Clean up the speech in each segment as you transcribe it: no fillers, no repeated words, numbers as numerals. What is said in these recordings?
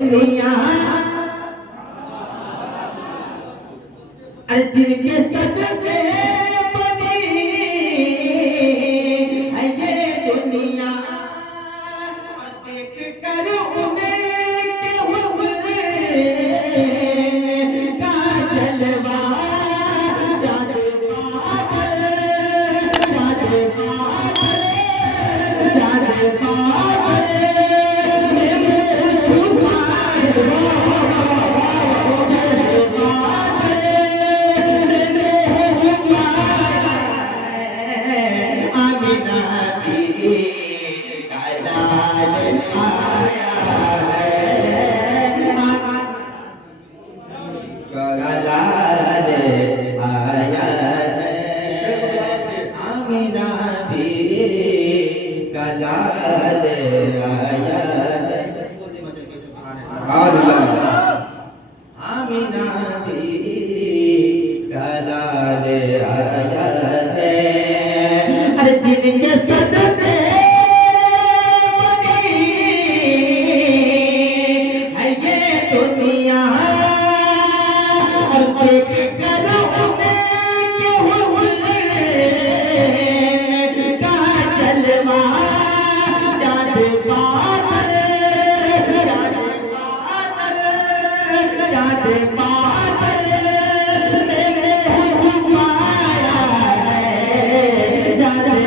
دنیا جن کے صدقے بنی ہے یہ دنیا، اور دیکھ کر انہیں کے حسن کا جلوہ جاتے بادل جاتے بادل جاتے بادل میں منہ چھپائے جن کے صدقے بنی ہے یہ دنیا، اور دیکھ کر انہیں کے حسن کا جلوہ جاتے بادل جاتے بادل جاتے بادل میں منہ چھپایا ہے جاتے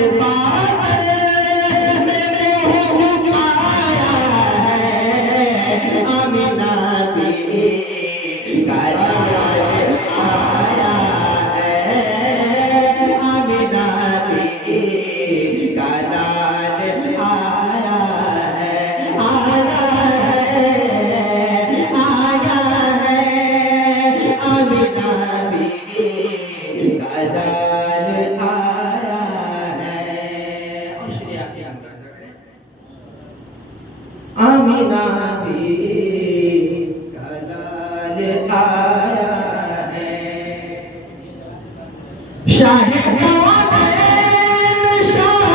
آمینہ بھی کلال آیا ہے، شاہ کونین شاہ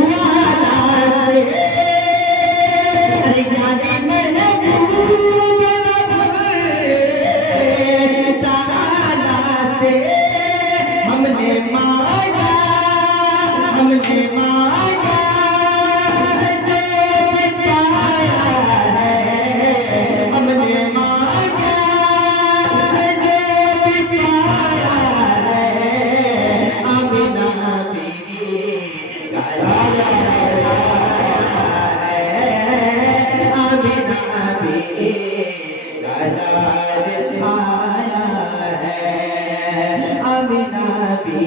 والا سے، ارے یعنی محبوب رب تعالیٰ سے ہم نے مانگا ہم نے مانگا آمینہ بھی